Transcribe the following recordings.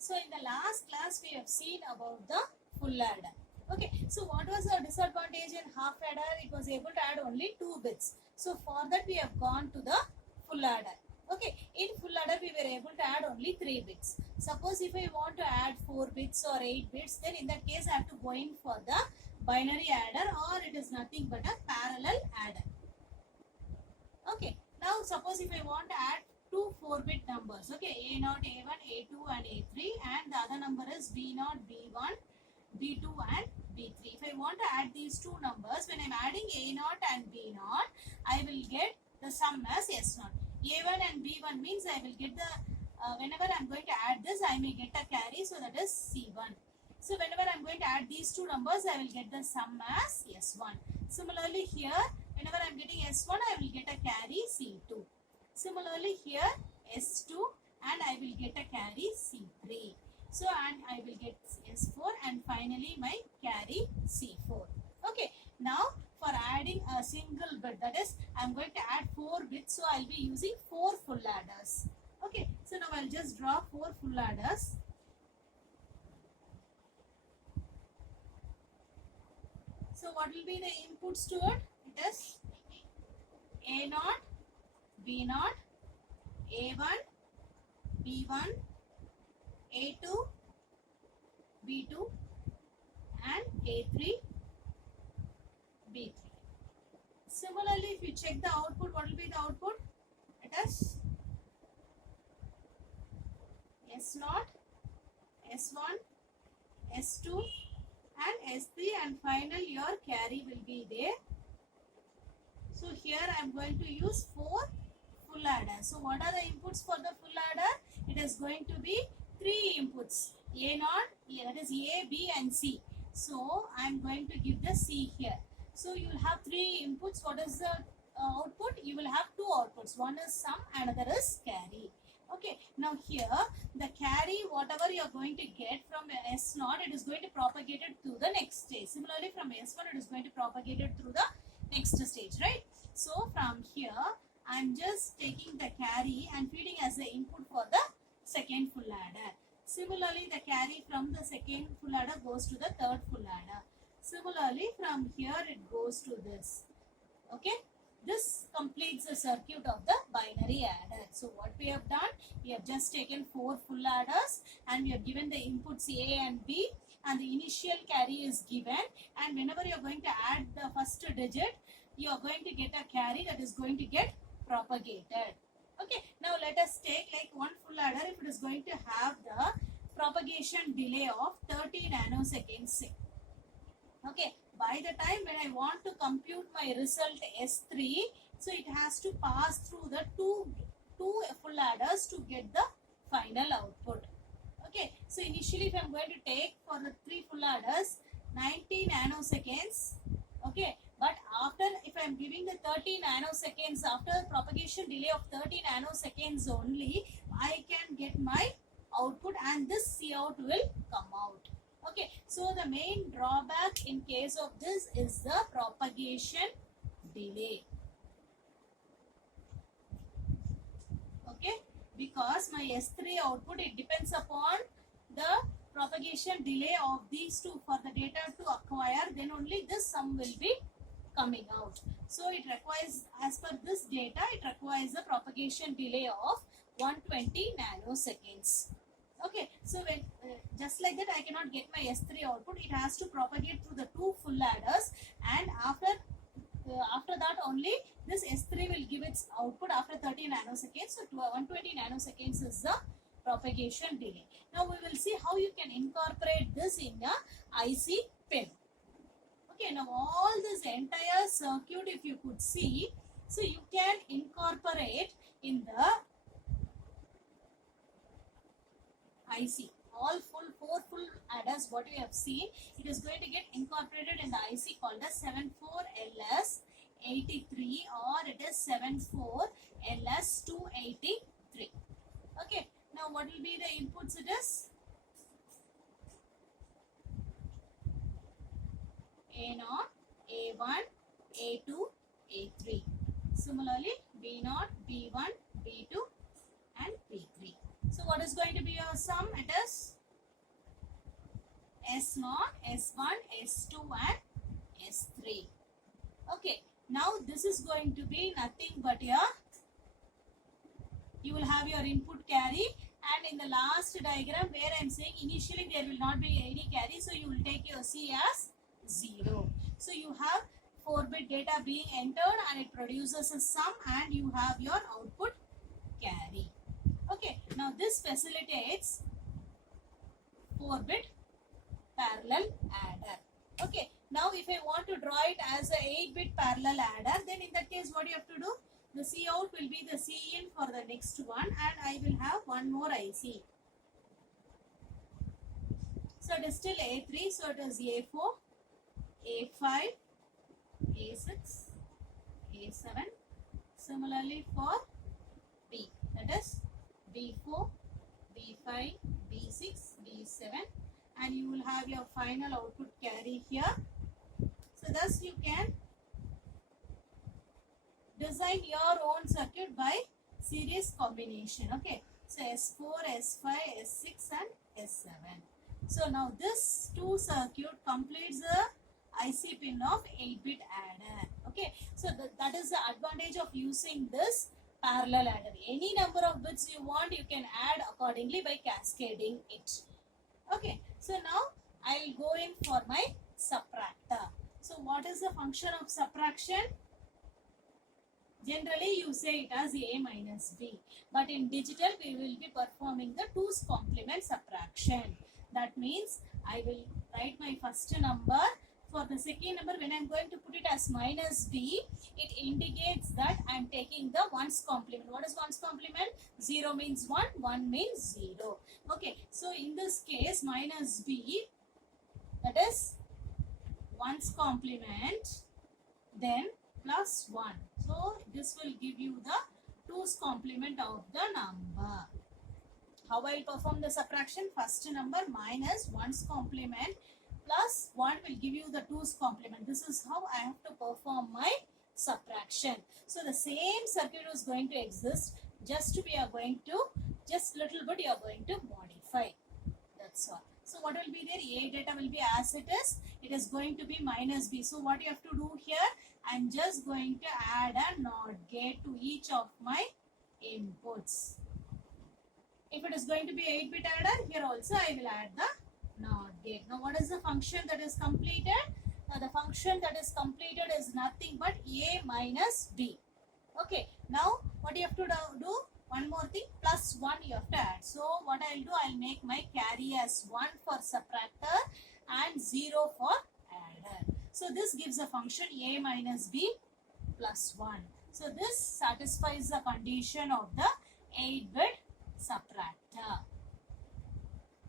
So in the last class we have seen about the full adder. Okay, so what was the disadvantage in half adder? It was able to add only 2 bits. So for that we have gone to the full adder. Okay, in full adder we were able to add only 3 bits. Suppose if I want to add 4 bits or 8 bits, then in that case I have to go in for the binary adder, or it is nothing but a parallel adder. Okay, now suppose if I want to add two 4-bit numbers, okay, A0, A1, A2 and A3, and the other number is B0, B1, B2 and B3. If I want to add these two numbers, when I am adding A0 and B0, I will get the sum as S0. A1 and B1 means I will get the, whenever I am going to add this, I may get a carry, so that is C1. So whenever I am going to add these two numbers, I will get the sum as S1. Similarly here, whenever I am getting S1, I will get a carry C2. Similarly here, S2 and I will get a carry C3. So and I will get S4 and finally my carry C4. Okay, now for adding a single bit, that is I am going to add 4 bits, so I will be using 4 full adders. Okay, so now I will just draw 4 full adders. So what will be the inputs to it? It is A0, B0, A1, B1, A2, B2 and A3, B3. Similarly, if you check the output, what will be the output? It is S0, S1, S2 and S3, and final your carry will be there. So here I am going to use 4 full adder. So what are the inputs for the full adder? It is going to be 3 inputs, A0, that is A, B and C. So I am going to give the C here. So you will have 3 inputs. What is the output? You will have 2 outputs. One is sum, another is carry. Okay, now here the carry, whatever you are going to get from S0, it is going to propagate it to the next stage. Similarly from S1, it is going to propagate it through the next stage, right? So from here I am just taking the carry and feeding as the input for the second full adder. Similarly, the carry from the second full adder goes to the third full adder. Similarly, from here it goes to this. Okay, this completes the circuit of the binary adder. So what we have done, we have just taken 4 full adders and we have given the inputs A and B, and the initial carry is given, and whenever you are going to add the first digit, you are going to get a carry that is going to get propagated. Okay, now let us take like one full adder. If it is going to have the propagation delay of 30 nanoseconds. Okay, by the time when I want to compute my result S3, so it has to pass through the two full adders to get the final output. Okay, so initially if I am going to take for the 3 full adders 90 nanoseconds. Okay, but after, if I am giving the 30 nanoseconds, after propagation delay of 30 nanoseconds only, I can get my output and this Cout will come out. Okay, so the main drawback in case of this is the propagation delay. Okay, because my S3 output, it depends upon the propagation delay of these two. For the data to acquire, then only this sum will be coming out. So it requires, as per this data, it requires a propagation delay of 120 nanoseconds. Okay, so when just like that I cannot get my S3 output. It has to propagate through the 2 full adders, and after that only this S3 will give its output after 30 nanoseconds. So 120 nanoseconds is the propagation delay. Now we will see how you can incorporate this in a IC pin. Okay, now all this entire circuit, if you could see, so you can incorporate in the IC. All 4 full adders what we have seen, it is going to get incorporated in the IC called as 74LS83, or it is 74LS283. Okay, now what will be the inputs? It is A0, A1, A2, A3. Similarly, B0, B1, B2 and B3. So So what is going to be your sum? It is S0, S1, S2 and S3. Okay, now this is going to be nothing but your, you will have your input carry, and in the last diagram where I am saying initially there will not be any carry, so you will take your C as 0. So you have 4-bit data being entered and it produces a sum, and you have your output carry. Okay, now this facilitates 4-bit parallel adder. Okay, now if I want to draw it as a 8-bit parallel adder, then in that case what you have to do? The C out will be the C in for the next one, and I will have one more IC. So it is still A3, so it is A4, A5, A6, A7. Similarly for B, that is B4, B5, B6, B7, and you will have your final output carry here. So thus you can design your own circuit by series combination. Okay, so S4, S5, S6 and S7. So now this 2 circuit completes the IC pin of 8-bit adder. Okay, so that is the advantage of using this parallel adder. Any number of bits you want, you can add accordingly by cascading it. Okay, so now I will go in for my subtractor. So what is the function of subtraction? Generally you say it as A minus B, but in digital we will be performing the 2's complement subtraction. That means I will write my first number. For the second number, when I am going to put it as minus B, it indicates that I am taking the 1's complement. What is 1's complement? 0 means 1, 1 means 0. Okay, so in this case minus B, that is 1's complement, then plus 1. So this will give you the 2's complement of the number. How I will perform the subtraction? First number minus 1's complement plus 1 will give you the 2's complement. This is how I have to perform my subtraction. So the same circuit is going to exist, just we are going to, just little bit you are going to modify. That's all. So what will be there? A data will be as it is. It is going to be minus B. So what you have to do here? I am just going to add a NOT gate to each of my inputs. If it is going to be 8-bit adder, here also I will add the NOT gate. Now what is the function that is completed? Now the function that is completed is nothing but A minus B. Okay, now what you have to do? One more thing, plus 1 you have to add. So what I will do, I will make my carry as 1 for subtractor and 0 for adder. So this gives a function A minus B plus 1. So this satisfies the condition of the 8-bit subtractor.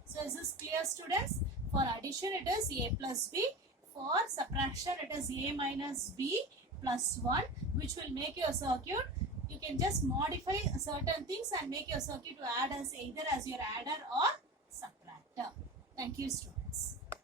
So is this clear, students? For addition it is A plus B. For subtraction it is A minus B plus 1, which will make your circuit. You can just modify certain things and make your circuit to add as either as your adder or subtractor. Thank you, students.